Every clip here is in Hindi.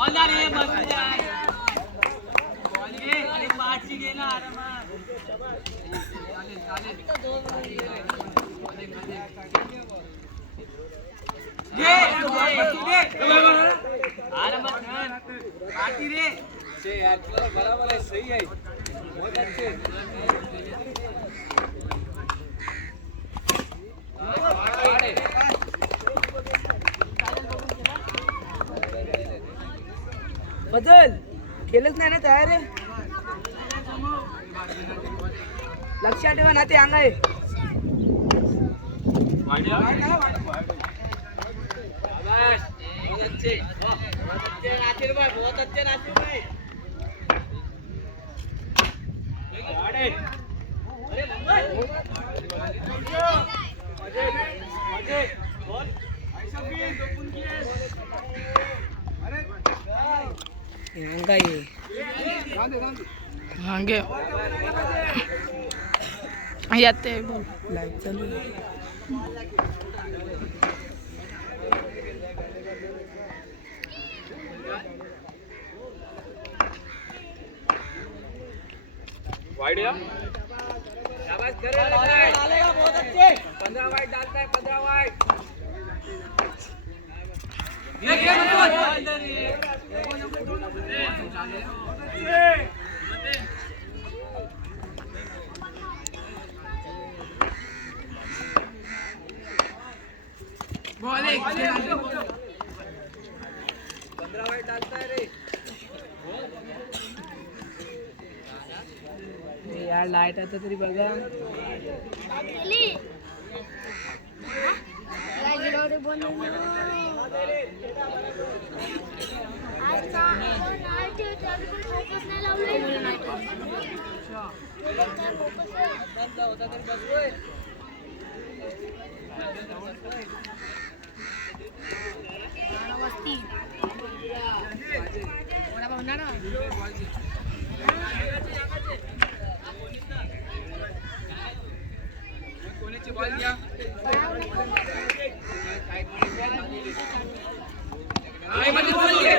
रे बसू द्या बॉल घे अरे पाठची घे ना आरामात चालेल घे बसू दे आरामात पाठी रे यार बराबर है सही है बहुत अच्छे बदल केलंच नाही ना तयार आहे लक्षात ठेवा ना ते अंग आहे बहुत अच्छे नासिर भाई बहुत अच्छे नासिर भाई अरे अंग आहे हांगे येते बोल लाईव्ह चालू आहे वाइडिया शाबाश डालेगा बहुत अच्छे 15 वाइड डालता है 15 वाइड ये बॉल 15 वाइड डालता है रे यार लाईट आता तरी बघा कोणीची बॉल घ्या आई मध्ये बॉल घे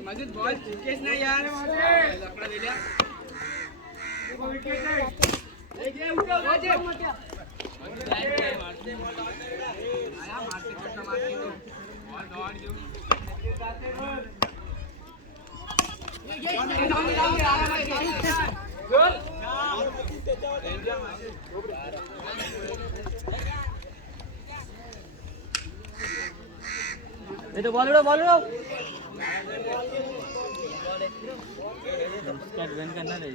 मजीद बॉल चुकेच नाही यार लकडा दिल्या विकेट आहे मारते कसा मारते तो बॉल डॉट घेऊन तो बॉल उड़ो रन करना है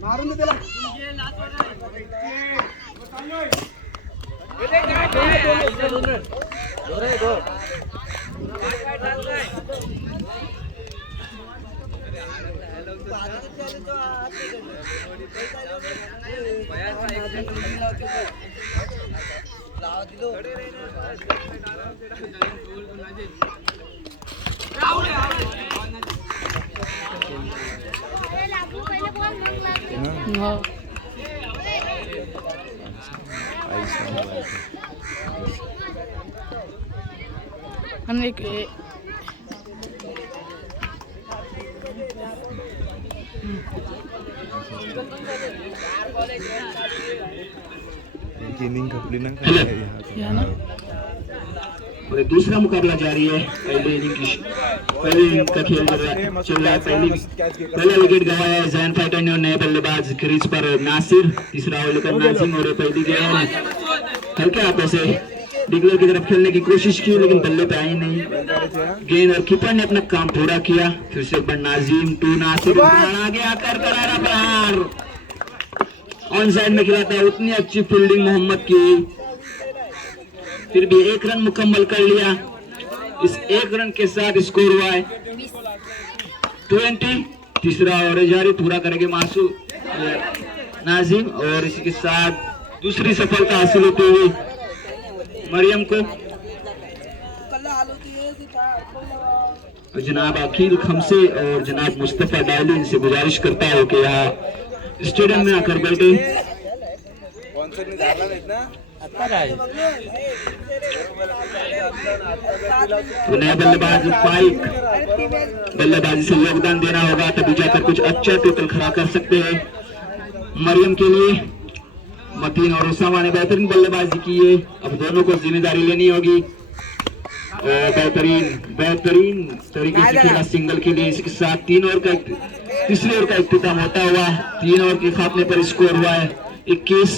मारून दे त्याला हो. आणि एक या ना और दूसरा मुकाबला जारी है। पहले इनिंग का खेल चल रहा है। पहला विकेट गंवाया है जैन फाइटर ने और नए बल्लेबाज क्रीज पर नासिर, तीसरा ओवर लेकर नाजिम और पहली गेंद हल्के हाथों से डिगलर की तरफ खेलने की कोशिश की लेकिन बल्ले पे आई नहीं गेंद और कीपर ने अपना काम पूरा किया। फिर से एक बार नाजिम टू नासिर आगे आकर करारा प्रहार ऑन साइड में खेला था। उतनी अच्छी फील्डिंग मोहम्मद की, फिर भी एक रन मुकम्मल कर लिया। इस एक रन के साथ स्कोर हुआ है 20। तीसरा ओवर जारी पूरा करेंगे मासूम नाजिम और इसी के साथ दूसरी सफलता हासिल होते हुए मरियम को। और जनाब अकील खमसे और जनाब मुस्तफा डायली इनसे गुजारिश करता है कि यहाँ स्टेडियम में आकर बैठे। तो नया बल्लेबाज फाइक बल्लेबाजी से योगदान देना होगा तभी जाकर कुछ अच्छा टोटल खड़ा कर सकते हैं। मरियम के लिए मतीन और उसामा ने बेहतरीन बल्लेबाजी की है। अब दोनों को जिम्मेदारी लेनी होगी और बेहतरीन तरीके से खेला सिंगल के लिए। इसके साथ तीसरे ओवर का इख्तिताम होता हुआ 3 ओवर के खात्मे पर स्कोर हुआ है 21।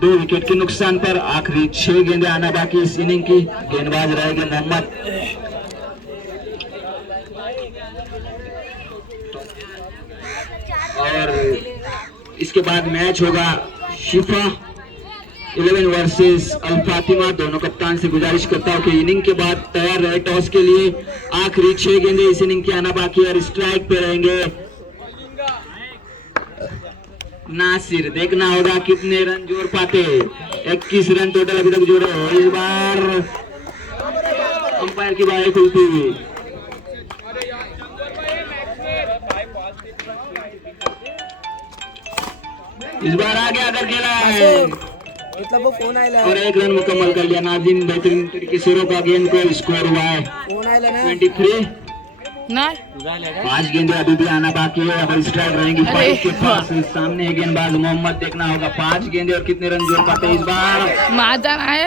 2 विकेट के नुकसान पर आखिरी 6 गेंदें आना बाकी इस इनिंग की। गेंदबाज रहेंगे मोहम्मद। और इसके बाद मैच होगा शिफा 11 वर्सेस अल फातिमा। दोनों कप्तान से गुजारिश करता हूं कि इनिंग के बाद तैयार रहे टॉस के लिए। आखिरी 6 गेंदें इस इनिंग के आना बाकी और स्ट्राइक पे रहेंगे नासिर। देखना होगा कितने रन जोड़ पाते। 21 रन टोटल अभी तक जोड़े हो। इस बार अंपायर की बाहें खुलती हुई इस बार आगे आकर खेला है मतलब वो फोन आया और 1 रन मुकम्मल कर लिया। नाजिम बेहतरीन तरीके से रोका गेंद को। स्कोर हुआ है फोन आया ना 23। ना 5 गेंदें अभी भी आना बाकी है। अब स्ट्राइक रहेंगी फाइव के पास। सामने है गेंदबाज मोहम्मद। देखना होगा 5 गेंदें और कितने रन जोड़ पाते इस बार। मैदान आए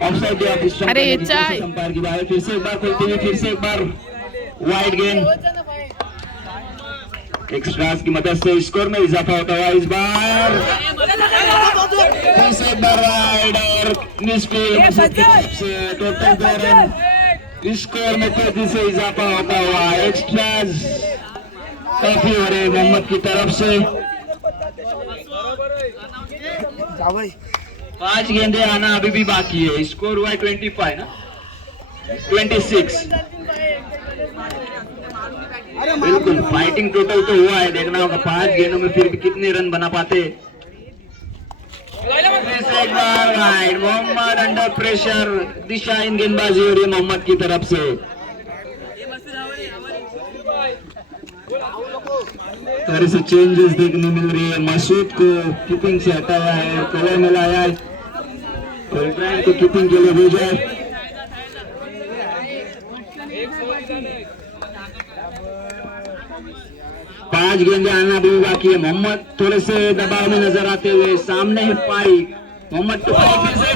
ऑफसाइड अरे चाय अंपायर की बात। फिर से एक बार खोलते हुए फिर से एक बार वाइड गेंद एक्स्ट्रास की मदद से स्कोर में इजाफा होता हुआ इस बार। फिर से एक बार वाइड और मिसफील्ड से टोटल 2 रन। स्कोर में तेजी से इजाफा होता हुआ एक्स्ट्रास काफी हो रहे मोहम्मद की तरफ से। 5 गेंदें आना अभी भी बाकी है। स्कोर हुआ है 25 ना 26। बिल्कुल फाइटिंग टोटल तो हुआ है। देखना होगा 5 गेंदों में फिर भी कितने रन बना पाते। एक बार वाइड मोहम्मद अंडर प्रेशर। दिशा इन गेंदबाजी हो रही है मोहम्मद की तरफ से। तरह से चेंजेस देखने मिल रही है। मसूद को कीपिंग से हटाया है और कवर में लाया है और इब्राहिम को कीपिंग के लिए भेजा है। पांच गेंदें आना भी बाकी है। मोहम्मद थोड़े से दबाव में नजर आते हुए। सामने है पाइक। मोहम्मद तो फिर से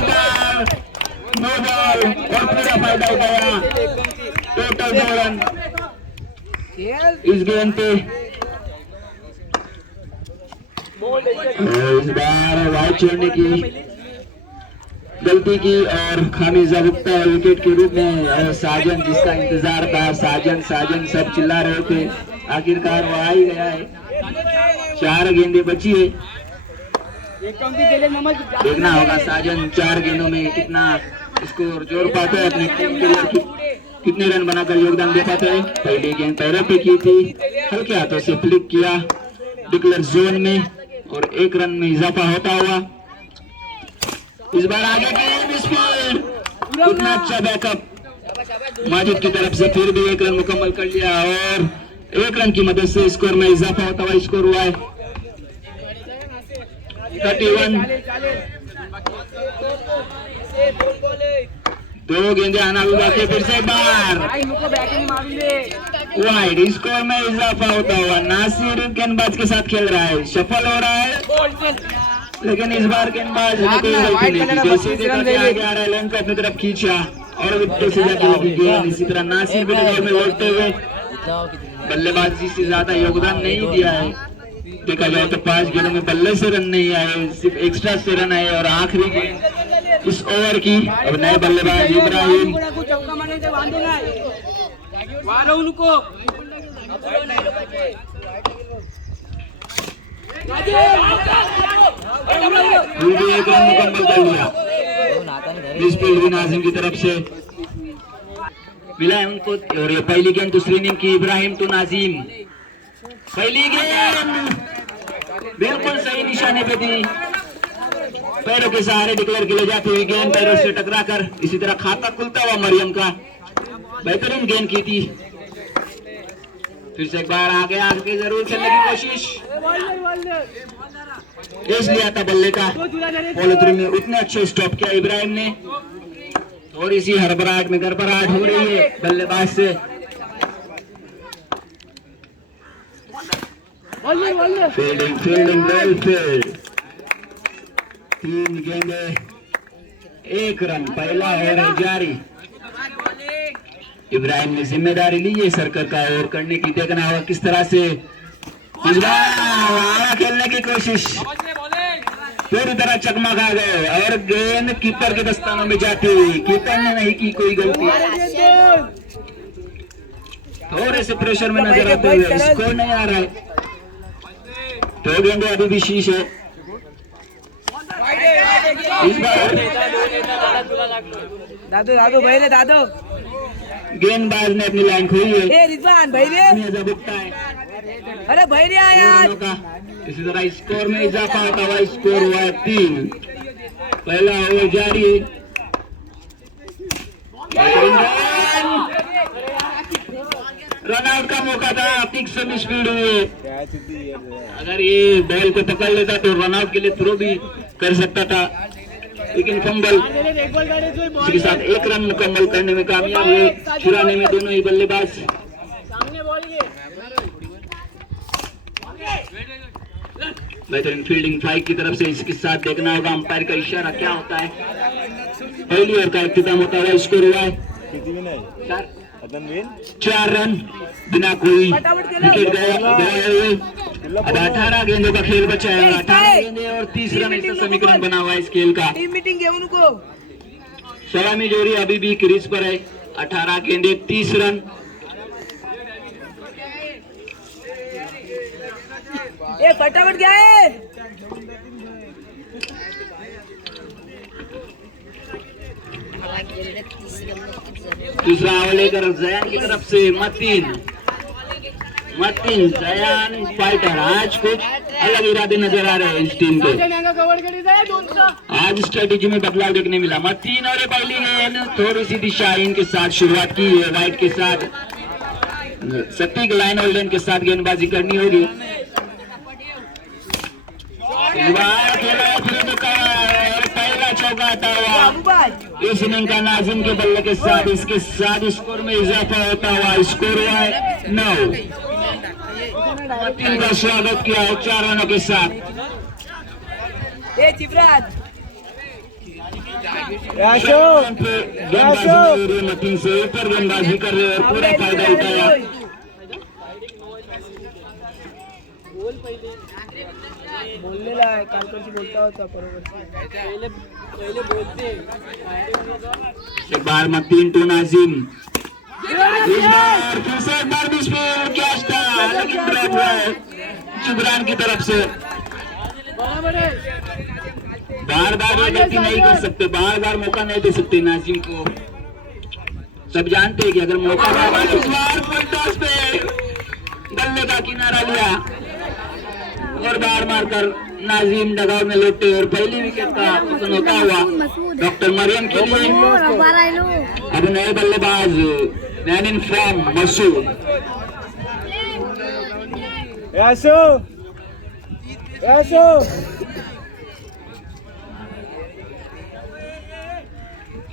नो बॉल और पूरा फायदा उठाया। टोटल 2 रन इस गेंद पे। इस बार वाइड छोड़ने की गलती की और खामियाजा भुगता है विकेट के रूप में साजन, जिसका इंतजार था। साजन साजन सब चिल्ला रहे थे। आखिरकार वो आ ही गया है। 4 गेंदें बची है। देखना होगा साजन 4 गेंदों में कितना स्कोर जोड़ पाते हैं। अपने टीम के लिए कितने रन बनाकर योगदान दे पाते हैं। पहली गेंद पैरों पे की थी, हल्के हाथों से फ्लिक किया डिक्लेयर जोन में और 1 रन में इजाफा होता हुआ। इस बार आगे गेंद स्पीड, उतना अच्छा बैकअप माजिद की तरफ से, फिर भी 1 रन मुकम्मल कर लिया और 1 रन की मदद से स्कोर में इजाफा होता हुआ। स्कोर हुआ है 31। 2 गेंदे आना हुआ के फिर से एक बार वाइड, स्कोर में इजाफा होता हुआ। नासिर गेंदबाज के साथ खेल रहा है, सफल हो रहा है, लेकिन इस बार गेंदबाज ने कोई गलती नहीं की। जैसे देखा कि आगे आ रहा है, लाइन को अपनी तरफ खींचा और विकेट से जाके लगी गेंद। इसी तरह नासिर भी दौर में लौटते हुए बल्लेबाजी से ज्यादा योगदान नहीं दिया है। देखा जाए तो 5 गेंदों में बल्ले से रन नहीं आए, सिर्फ एक्स्ट्रा से रन आए और आखिरी गेंद इस ओवर की। अब नए बल्लेबाज इब्राहिम, भी 1 रन मुकम्मल कर लिया। मिसफील्ड भी नाजिम की तरफ से मिला है उनको। और ये पहली गेंद दूसरी इनिंग की, इब्राहिम टू नाजिम। पहली गेंद बिल्कुल सही निशाने पे थी, पैरों के सहारे डिक्लेयर के ले जाती हुई गेंद पैरों से टकराकर इसी तरह खाता खुलता हुआ मरियम का बेहतरीन गेंद की थी। फिर से एक बार आगे आगे जरूर खेलने की कोशिश, रेस लिया था बल्ले का, पॉलिथ्री में उतने अच्छे स्टॉप किया इब्राहिम ने। थोड़ी सी हड़बड़ाहट में गड़बड़ाहट हो रही है बल्लेबाज से। Fielding fielding well field. 3 गेंदे 1 रन, पहला ओवर जारी। इब्राहिम ने जिम्मेदारी ली है सर्कल का ओवर करने की। देखना होगा किस तरह से इस बार खेलने की कोशिश, पूरी तरह चकमा खा गए और गेंद कीपर के दस्तानों में जाती हुई। कीपर ने नहीं की कोई गलती, थोड़े से प्रेशर में नजर आते हुए स्कोर नहीं आ रहा है। 2 गेंदे अभी भी शीश है। इस बार दादो भाई ने दादो गेंदबाज ने अपनी लाइन खोई है। रिजवान भाई ने बुकता है, अरे भाई ने आया इसी तरह स्कोर में इजाफा होता हुआ। स्कोर हुआ है 3, पहला ओवर जारी। रनआउट का मौका था, पिक से मिसफील्ड हुई। अगर ये बॉल को पकड़ लेता तो रनआउट के लिए थ्रो भी कर सकता था, लेकिन फंबल इसके साथ 1 रन मुकम्मल करने में कामयाब हुए। छुड़ाने में दोनों ही बल्लेबाज। बेहतरीन फील्डिंग फाइट की तरफ से, इसके साथ देखना होगा अंपायर का इशारा क्या होता है। पहली ओवर का इख्तिताम होता हुआ। स्कोर हुआ है 4 रन, बिना कोई विकेट गए। अब 18 गेंदों का खेल बचा है, 18 गेंदे और 30 रन, ऐसा समीकरण बना हुआ है इस खेल का। टीम मीटिंग है उनको। सलामी जोड़ी अभी भी क्रीज पर है। 18 गेंदे 30 रन। ये फटाफट क्या है? दूसरा ओवर लेकर जयान की तरफ से मतीन जयान फाइटर। आज कुछ अलग इरादे नजर आ रहे हैं इस टीम के। आज स्ट्रेटेजी में बदलाव देखने मिला। मतीन और पहली गेंद थोड़ी सी दिशाहीन के साथ शुरुआत की है, वाइड के साथ सटीक लाइन और लेन के साथ गेंदबाजी करनी होगी। पहला चौका आता हुआ इस इनिंग का नाजिम के बल्ले के साथ। इसके साथ स्कोर में इजाफा होता हुआ। स्कोर हुआ है 9। मतीन का स्वागत किया है 4 रनों के साथ। मतीन से ऊपर गेंदबाजी कर रहे और पूरा फायदा उठाया। एक बार मतीन टू नाजिम। इस बार फिर से एक बार कैच था, लेकिन ड्रॉप हुआ है जिब्रान की तरफ से। बार गलती नहीं कर सकते, बार मौका नहीं दे सकते नाजिम को। सब जानते हैं कि अगर मौका इस बार फुल टॉस पे बल्ले का किनारा लिया। और बार मारकर नाजिम डगाव में लौटे और पहली विकेट का पतन होता हुआ डॉक्टर मरियम के लिए अब नए बल्लेबाज man in form Masood.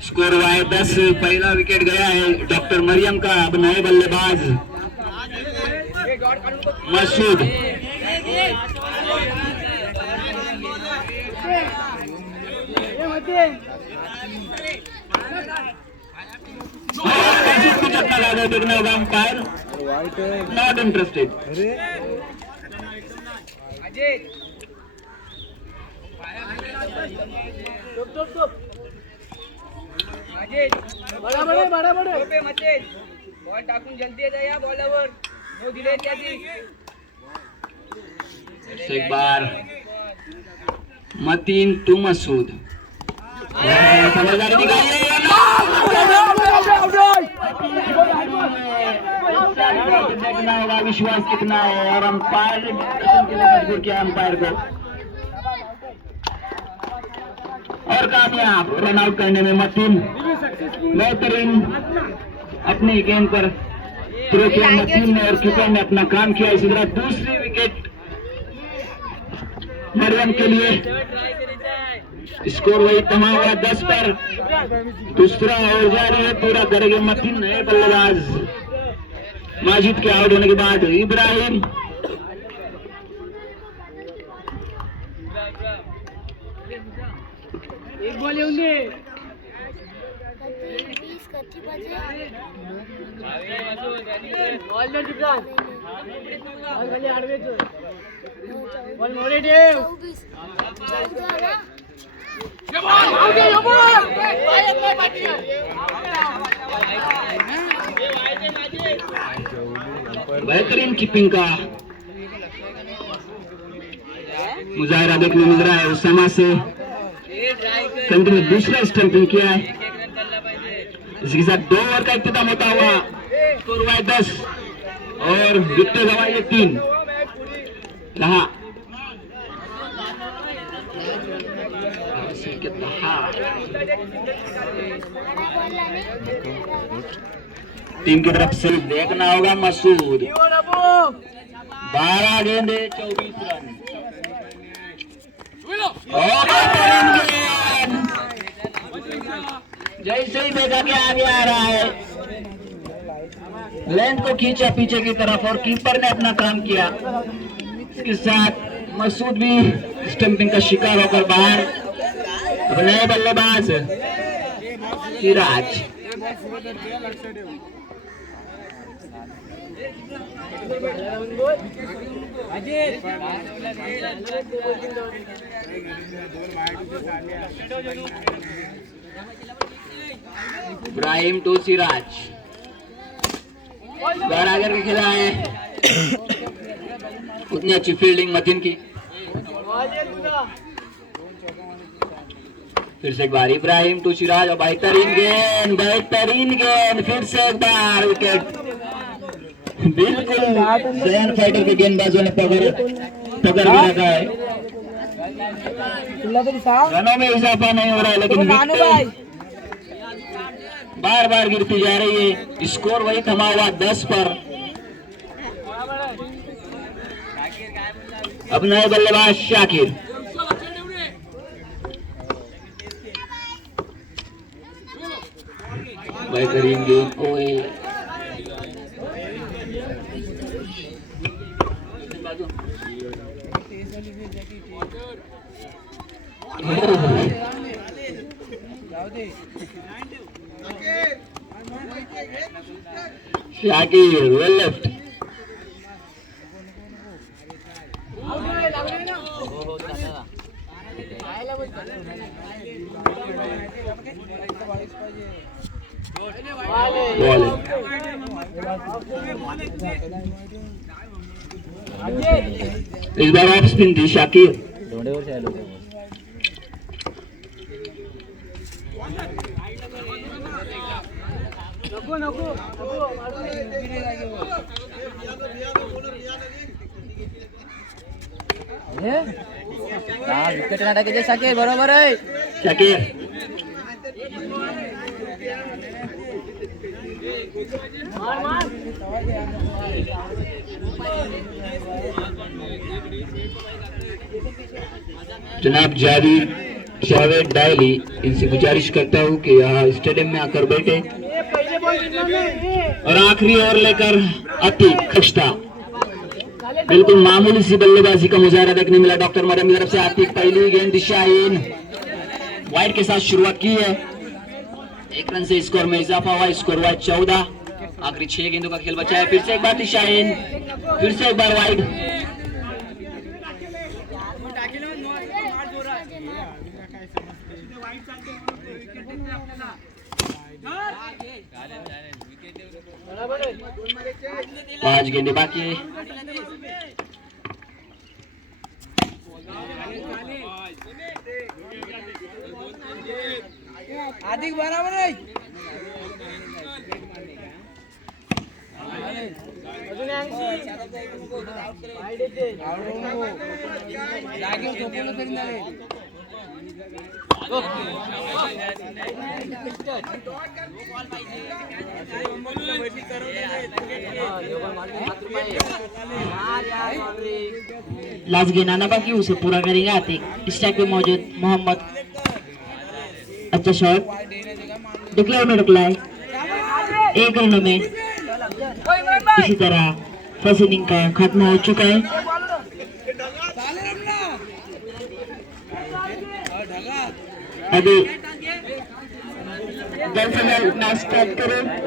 Score हुआ है 10। पहला विकेट गया है डॉक्टर मरियम का। अब नए बल्लेबाज मसूद। देखना होगा अंपायर, नॉट इंटरेस्टेड। बॉल टाकून जल्दी येत या बॉलवर नो दिले त्याची एक बार मतीन टू मसूद। समझदारी दिखाई देखना होगा विश्वास कितना है और अंपायर ने के लिए मजबूर किया अंपायर को और कामयाब रन आउट करने में मतीन। बेहतरीन अपनी गेंद पर थ्रो किया मतीन ने और कीपर ने अपना काम किया। इसी तरह दूसरी विकेट मरियम के लिए। स्कोर वही थमा हुआ 10 पर। दूसरा ओवर जारी है, पूरा करेंगे मतीन। नए बल्लेबाज माजिद के आउट होने के बाद इब्राहिम। एक बॉल येऊन दे बॉल न टिपला बॉल खाली आडवेच बॉल मोरे ठेव बेहतरीन कीपिंग का मुजाहिरा देखने मिल रहा है। उसामा से कंटिन्यू दूसरा स्टंपिंग किया है। इसके साथ 2 ओवर का इख्तिताम होता हुआ स्कोर हुआ है 10 और विकेट गवाई 3 रहा। टीम की तरफ से देखना होगा मसूद। 12 गेंदे 24 रन। जैसे ही देखा कि आगे आ रहा है लेंथ को खींचा पीछे की तरफ और कीपर ने अपना काम किया। इसके साथ मसूद भी स्टंपिंग का शिकार होकर बाहर। अब नए बल्लेबाज सिराज। इब्राहिम टू सिराज। बाहर आकर के खेला है। उतनी अच्छी फील्डिंग मतीन की। फिर से एक बार इब्राहिम टू सिराज और बेहतरीन गेंद फिर से एक बार विकेट। बिल्कुल जैन फाइटर के गेंदबाजों ने पकड़ भी रखा है। रनों में इजाफा नहीं हो रहा है लेकिन बार बार गिरती जा रही है। स्कोर वही थमा हुआ 10 पर। अब नए बल्लेबाज शाकिर। बेहतरीन गेंद ओए शाकिर वेल लेफ्ट। इस बार ऑफ स्पिन थी शाकिर। विकेट ना टाकायचे शाकीर बरोबर आहे शाकीर जनाब जावेद डायली इनसे गुजारिश करता हूँ कि यहाँ स्टेडियम में आकर बैठे और आखिरी ओवर लेकर अतीक खश्ता बिल्कुल मामूली सी बल्लेबाजी का मुजाहरा देखने मिला डॉक्टर मरियम की तरफ से। अतीक पहली गेंद शाहीन वाइड के साथ शुरुआत की है, 1 रन से स्कोर में इजाफा हुआ, स्कोर हुआ 14। आखिरी 6 गेंदों का खेल बचा है। फिर से एक बार शाहीन, फिर से एक बार वाइड। पांच गेंदे बाकी है। आदिक बराबर आहे लास्ट गेंद आना बाकी, उसे पूरा करेगा आतिक। स्ट्राइक पे मौजूद मोहम्मद, अच्छा शॉट, डिक्लेयर में निकला है 1 रन में। इसी तरह फर्स्ट इनिंग का खत्म हो चुका है। अभी 10 मैच स्टार्ट करें।